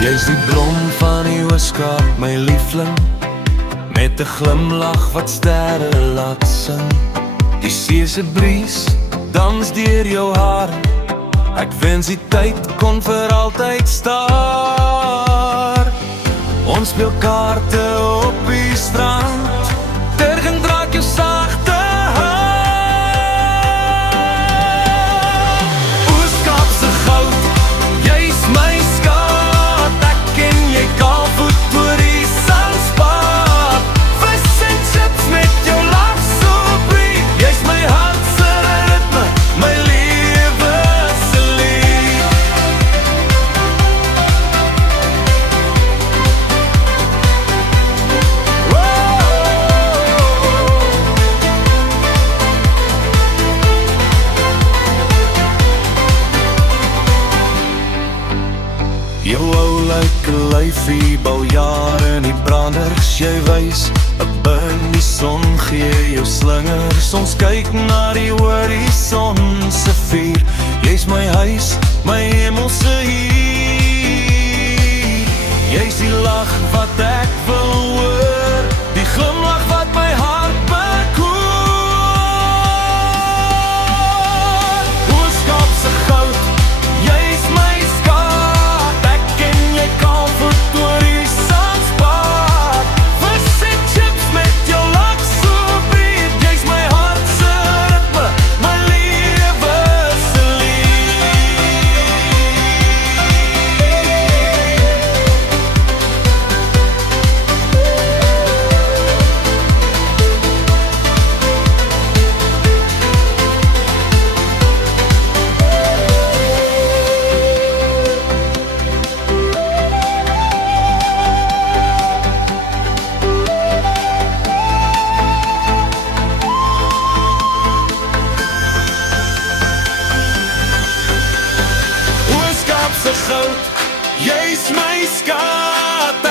Jy's die blom van die Ooskaap, my liefling, met 'n glimlach wat sterre laat sing. Die see se bries dans deur jou hare. Ek wens die tyd kon vir altyd staar. Ons speel kaarte op die strand, tergend draak jou sagte hand. Ooskaapse goud, jy's my skat. Ek ken jy kaalvoet oor die sandspad. Vis en chips met jou lach so breed. Jy's my hart se ritme, my lewe se lied. Jou oulike lyfie bou jare in die branders. Jy wys 'n bin, die son gee jou slingers. Ons kyk na die horison se vuur. Jy's my huis, my hemelse hier. Jy's die lag wat ek wil hoor, die glimlach wat my hart bekoor. Ooskaapse goud, jy's my skat. Ek ken jy kaalvoet oor die sandspad. Vis en chips met jou lach so breed. Jy's my hart se ritme, my lewe se lied. Ooskaapse goud, jy's my skat.